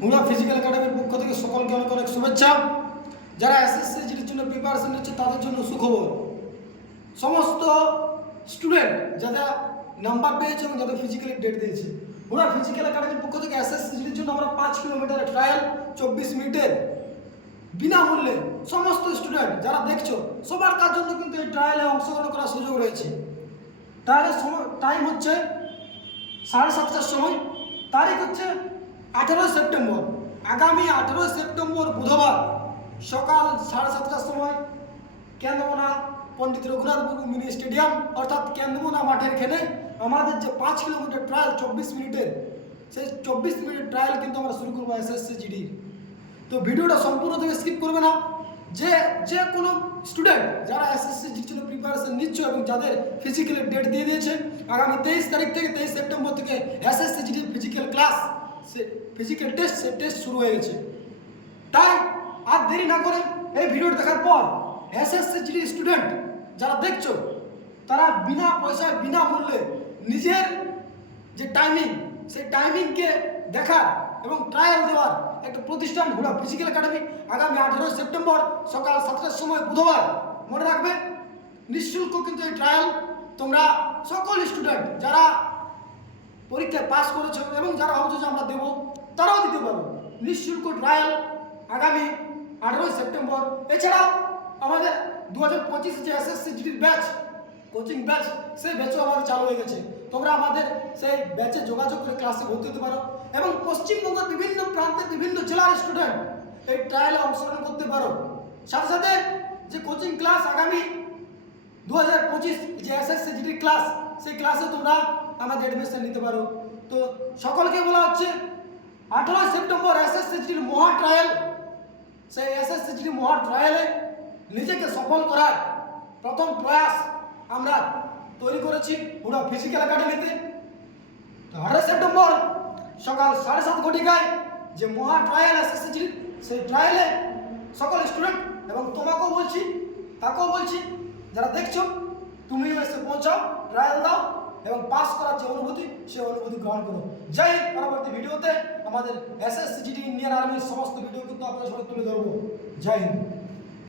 Hura physical একাডেমির পক্ষ থেকে সকলকে অনেক অনেক শুভেচ্ছা। যারা এসএসসি জিডির জন্য প্রিপারেশন নিচ্ছে, তাদের জন্য সুখবর। সমস্ত স্টুডেন্ট যারা নাম্বার পেয়েছে এবং যাদের ফিজিক্যালি ডেট দিয়েছে, ওরা ফিজিক্যাল একাডেমির পক্ষ থেকে এসএসসি জিডির জন্য আমরা পাঁচ কিলোমিটার ট্রায়াল চব্বিশ মিনিটের বিনামূল্যে সমস্ত স্টুডেন্ট যারা দেখছ, সবার কার জন্য কিন্তু এই ট্রায়ালে অংশগ্রহণ করার সুযোগ রয়েছে। ট্রায়ালের সময় টাইম হচ্ছে সাড়ে সাতটার সময়। তারিখ হচ্ছে আঠেরোই সেপ্টেম্বর, আগামী আঠেরোই সেপ্টেম্বর বুধবার সকাল সাড়ে সাতটার সময় কেন্দ্রমোনা পণ্ডিত রঘুনাথ বাবু মিনি স্টেডিয়াম, অর্থাৎ কেন্দ্রমোনা মাঠের খেলে আমাদের যে পাঁচ কিলোমিটার ট্রায়াল চব্বিশ মিনিটের, সেই চব্বিশ মিনিট ট্রায়াল কিন্তু আমরা শুরু করব এসএসসি জিডির তো ভিডিওটা সম্পূর্ণ তুমি স্কিপ করবে না। যে যে কোনো স্টুডেন্ট যারা এসএসসি জির জন্য প্রিপারেশন নিচ্ছ এবং যাদের ফিজিক্যাল ডেট দিয়ে দিয়েছে, আগামী তেইশ তারিখ থেকে তেইশ সেপ্টেম্বর থেকে এসএসসি জিডির ফিজিক্যাল ক্লাস সে ফিজিক্যাল টেস্ট সে টেস্ট শুরু হয়ে গেছে। তাই আর দেরি না করে এই ভিডিওটা দেখার পর এস এসএসসি জিডির স্টুডেন্ট যারা দেখছ, তারা বিনা পয়সায়, বিনা মূল্যে নিজের যে টাইমিং সেই টাইমিংকে দেখার এবং ট্রায়াল দেওয়ার একটা প্রতিষ্ঠান হলো ফিজিক্যাল একাডেমি আগামী আঠেরোই সেপ্টেম্বর সকাল সাতটার সময় বুধবার। মনে রাখবে, নিঃশুল্ক কিন্তু এই ট্রায়াল তোমরা সকল স্টুডেন্ট যারা পরীক্ষায় পাস করেছ এবং যারা ভাবছ আমরা দেবো, তারাও দিতে পারো নিঃশুল্ক ট্রায়াল আগামী আঠেরোই সেপ্টেম্বর। এছাড়াও আমাদের দু হাজার পঁচিশ যে এসএসসি জিডির ব্যাচ কোচিং ব্যাচ সেই ব্যাচও আমাদের চালু হয়ে গেছে। তোমরা আমাদের সেই ব্যাচে যোগাযোগ করে ক্লাসে ভর্তি হতে পারো এবং পশ্চিমবঙ্গের বিভিন্ন প্রান্তে বিভিন্ন জেলার স্টুডেন্ট এই ট্রায়ালে অংশগ্রহণ করতে পারো। সাথে সাথে যে কোচিং ক্লাস আগামী দু হাজার পঁচিশ যে এসএসসি জিডির ক্লাস সেই ক্লাসে তোমরা আমাদের অ্যাডমিশন নিতে পারো। তো সকলকে বলা হচ্ছে, আঠারোই সেপ্টেম্বর এসএসসি জিডির মহা ট্রায়াল সেই এসএসসি জিডির মহা ট্রায়ালে নিজেকে সফল করার প্রথম প্রয়াস আমরা তৈরি করেছি পুরো ফিজিক্যাল একাডেমিতে তো আঠারোই সেপ্টেম্বর সকাল সাড়ে সাত ঘটিকায় যে মহা ট্রায়াল এসএসসি সেই ট্রায়ালে সকল স্টুডেন্ট এবং তোমাকেও বলছি, তাকেও বলছি, যারা দেখছ, তুমিও এসে পৌঁছাও ট্রায়াল দাও। এবং পাস করার যে অনুভূতি সেই অনুভূতি গ্রহণ করো যাই হোক, পরবর্তী ভিডিওতে আমাদের এস এস ইন্ডিয়ান আর্মির সমস্ত ভিডিও কিন্তু আপনার সঙ্গে তুলে ধরবো। যাই হিন্দ